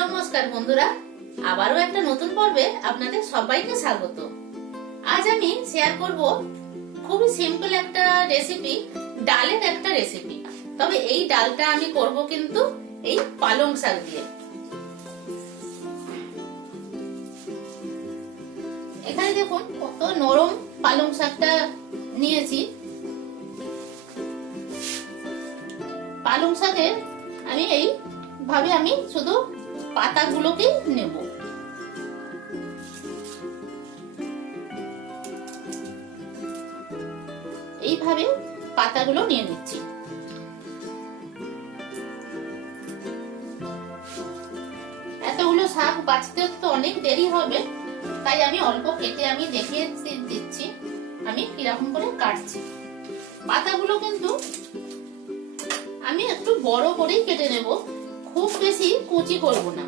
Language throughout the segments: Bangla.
নমস্কার বন্ধুরা, আবারও একটা নতুন পর্বে আপনাদের সবাইকে স্বাগত। আজ আমি শেয়ার করব খুবই সিম্পল একটা রেসিপি, ডালের একটা রেসিপি। তবে এই ডালটা আমি করব কিন্তু এই পালং শাক দিয়ে। এখানে দেখুন কত নরম পালং শাকটা নিয়েছি। পালং শাকের আমি এইভাবে আমি শুধু পাতাগুলোকেই নেব। এইভাবে পাতাগুলো নিয়ে নিচ্ছি। এতগুলো শাক বাছতে তো অনেক দেরি হবে, তাই আমি অল্প কেটে আমি দেখিয়ে দিচ্ছি আমি কিরকম করে কাটছি। পাতাগুলো কিন্তু আমি একটু বড় করেই কেটে নেব, খুব বেশি কুচি করব না।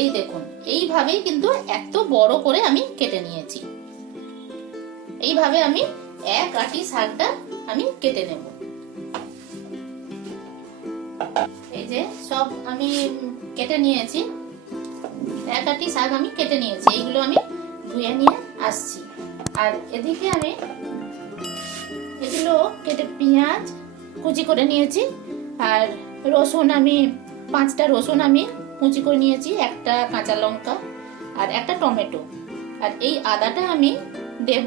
এই দেখুন, এইভাবেই কিন্তু এত বড় করে আমি কেটে নিয়েছি। এইভাবে আমি এক আটি শাকটা আমি কেটে নেব। এই যে সব আমি কেটে নিয়েছি, এক আটি শাক আমি কেটে নিয়েছি। এইগুলো আমি ধুয়ে নিয়ে আসছি। আর এদিকে আমি এগুলো কেটে পেঁয়াজ কুচি করে নিয়েছি। আর রসুন আমি 5টা রসুন আমি কুচি করে নিয়েছি, একটা কাঁচা লঙ্কা আর একটা টমেটো। আর এই আদাটা আমি দেব,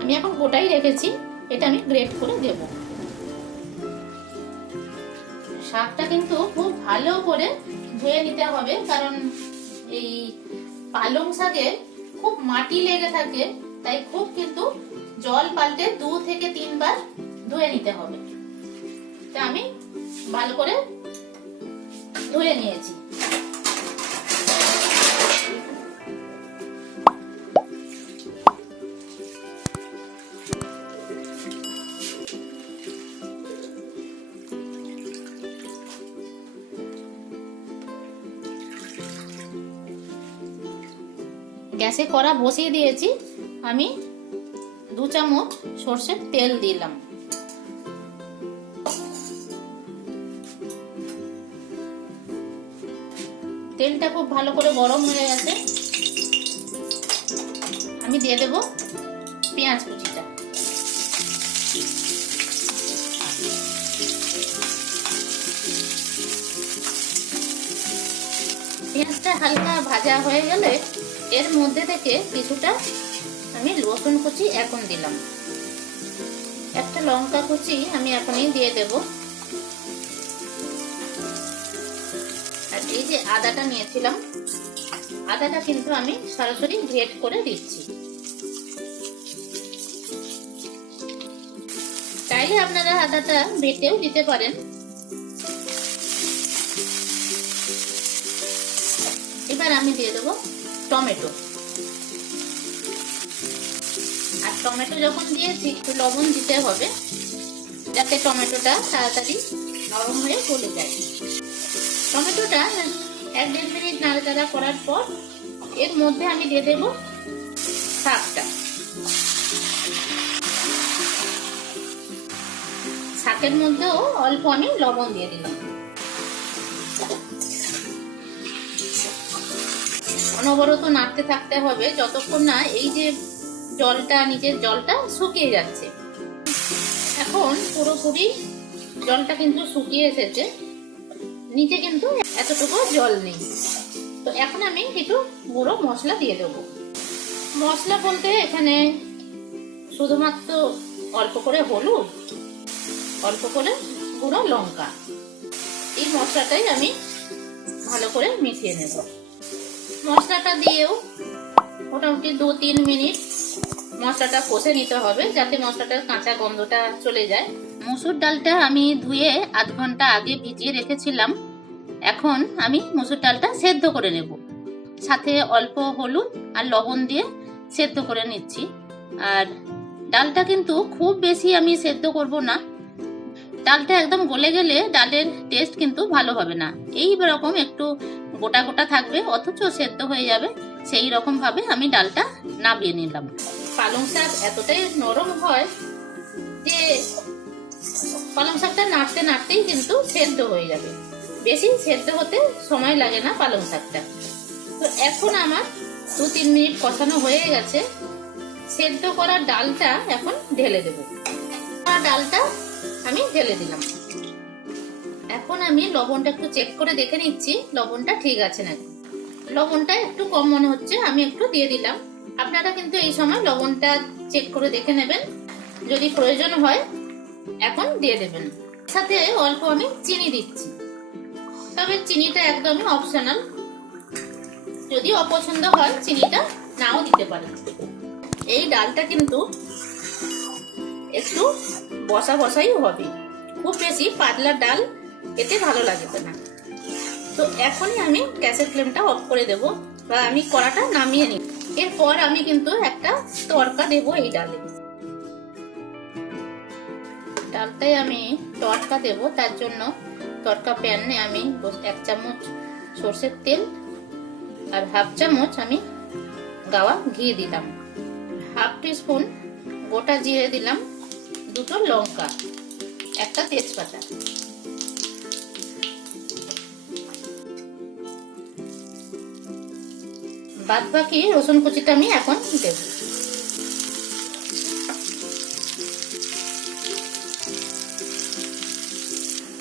আমি এখন গোটাই রেখেছি, এটা আমি গ্রেট করে দেব। শাকটা কিন্তু খুব ভালো করে ধুয়ে নিতে হবে, কারণ এই পালং শাকে খুব মাটি লেগে থাকে, তাই খুব কিন্তু জল পাল্টে 2 থেকে 3 বার ধুয়ে নিতে হবে। তা আমি ভালো করে ধুয়ে নিয়েছি। গ্যাসে কড়া বসিয়ে দিয়েছি, আমি 2 চামচ সরষের তেল দিলাম। তেলটা খুব ভালো করে গরম হয়ে গেছে, আমি দিয়ে দেব পেঁয়াজ কুচিটা। পেঁয়াজটা হালকা ভাজা হয়ে গেলে এর মধ্যে থেকে কিছুটা আমি রসুন কুচি এখন দিলাম, একটা লঙ্কা কুচি আমি এখনই দিয়ে দেব। আর এই যে আদাটা নিয়েছিলাম, আদাটা কিন্তু আমি সরাসরি গ্রেট করে দিচ্ছি। চাইলে আপনারা আদাটা বেটেও দিতে পারেন। এবার আমি দিয়ে দেবো টমেটো। আর টমেটো যখন দিয়েছি একটু লবণ দিতে হবে, যাতে টমেটোটা তাড়াতাড়ি নরম হয়ে গলে যায়। টমেটোটা 1-1.5 মিনিট নাড়াচাড়া করার পর এর মধ্যে আমি দিয়ে দেব শাকটা। শাকের মধ্যেও অল্প আমি লবণ দিয়ে দিলাম। অনবরত নাড়তে থাকতে হবে যতক্ষণ না এই যে জলটা, নিচের জলটা শুকিয়ে যাচ্ছে। এখন পুরোপুরি জলটা কিন্তু শুকিয়ে এসেছে, নিচে কিন্তু এতটুকু জল নেই। তো এখন আমি একটু গুঁড়ো মশলা দিয়ে দেবো। মশলা বলতে এখানে শুধুমাত্র অল্প করে হলুদ, অল্প করে গুঁড়ো লঙ্কা, এই মশলাটাই আমি ভালো করে মিশিয়ে নেব। মশলাটা দিয়েও মোটামুটি 2-3 মিনিট মশলাটা কষে নিতে হবে, যাতে মশলাটার কাঁচা গন্ধটা চলে যায়। মসুর ডালটা আমি ধুয়ে 1/2 ঘন্টা আগে ভিজিয়ে রেখেছিলাম। এখন আমি মসুর ডালটা সেদ্ধ করে নেব, সাথে অল্প হলুদ আর লবণ দিয়ে সেদ্ধ করে নিচ্ছি। আর ডালটা কিন্তু খুব বেশি আমি সেদ্ধ করব না, ডালটা একদম গলে গেলে ডালের টেস্ট কিন্তু ভালো হবে না। এই রকম একটু গোটা গোটা থাকবে, অথচ সেদ্ধ হয়ে যাবে, সেই রকম ভাবে আমি ডালটা নামিয়ে নিলাম। পালং শাক এতটাই নরম হয় যে পালং শাকটা নাড়তে নাড়তেই কিন্তু সেদ্ধ হয়ে যাবে। বেশি সেদ্ধ হতে সময় লাগে না পালং শাকটা। তো এখন আমার 2-3 মিনিট কষানো হয়ে গেছে। সেদ্ধ করা ডালটা এখন ঢেলে দেব। ডালটা আমি ঢেলে দিলাম। এখন আমি লবণটা একটু চেক করে দেখে নিচ্ছি লবণটা ঠিক আছে নাকি। লবণটা একটু কম মনে হচ্ছে, আমি একটু দিয়ে দিলাম। আপনারা কিন্তু এই সময় লবণটা চেক করে দেখে নেবেন, যদি প্রয়োজন হয় এখন দিয়ে দেবেন। সাথে অল্প আমি চিনি দিচ্ছি, তবে চিনিটা একদমই অপশনাল, যদি অপছন্দ হয় চিনিটা নাও দিতে পারেন। এই ডালটা কিন্তু একটু বসা বসাই হবে, খুব বেশি পাতলা ডাল এতে ভালো লাগবে না। তো এখনই আমি গ্যাসের ফ্লেমটা অফ করে দেব, বা আমি কড়াটা নামিয়ে নিই। এরপর আমি কিন্তু একটা তড়কা দেব এই ডালে। ডালটাই আমি তড়কা দেব, তার জন্য তড়কা প্যানে আমি 1 চামচ সরষের তেল আর 1/2 চামচ আমি গাওয়া ঘি দিলাম, 1/2 টিস্পুন গোটা জিরে দিলাম, 2টো লঙ্কা, একটা তেজপাতা। বাদ বাকি রসুন কুচিটা আমি এখন দেব।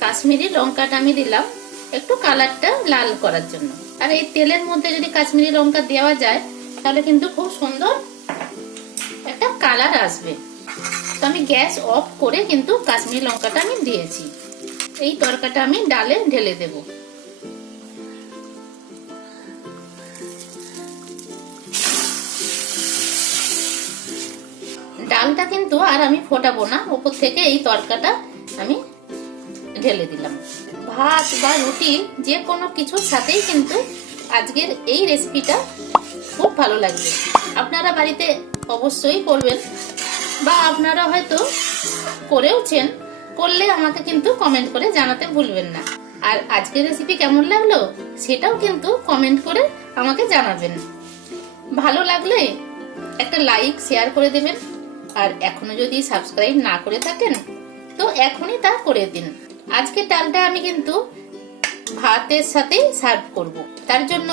কাশ্মীরি লঙ্কাটা আমি দিলাম একটু কালারটা লাল করার জন্য। আর এই তেলের মধ্যে যদি কাশ্মীরি লঙ্কা দেওয়া যায় তাহলে কিন্তু খুব সুন্দর একটা কালার আসবে। তো আমি গ্যাস অফ করে কিন্তু কাশ্মীরি লঙ্কাটা আমি দিয়েছি। এই তরকাটা আমি ডালে ঢেলে দেব। ডালটা কিন্তু আর আমি ফোটাবো না, উপর থেকে এই তরকাটা আমি ঢেলে দিলাম। ভাত বা রুটি যে কোনো কিছুর সাথেই কিন্তু আজকের এই রেসিপিটা খুব ভালো লাগবে। আপনারা বাড়িতে অবশ্যই করবেন, বা আপনারা হয়তো করেওছেন, করলে আমাকে কিন্তু কমেন্ট করে জানাতে ভুলবেন না। আর আজকের রেসিপি কেমন লাগলো সেটাও কিন্তু কমেন্ট করে আমাকে জানাবেন। ভালো লাগলে একটা লাইক শেয়ার করে দেবেন, আর এখনো যদি সাবস্ক্রাইব না করে থাকেন তো এখনই তা করে দিন। আজকের ডালটা আমি কিন্তু ভাতের সাথে সার্ভ করব, তার জন্য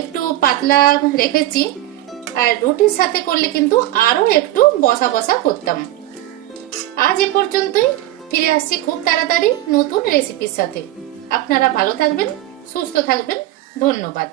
একটু পাতলা রেখেছি, আর রুটির সাথে করলে কিন্তু আরো একটু বসা বসা করতাম। আজ এ পর্যন্তই, ফিরে আসছি খুব তাড়াতাড়ি নতুন রেসিপির সাথে। আপনারা ভালো থাকবেন, সুস্থ থাকবেন, ধন্যবাদ।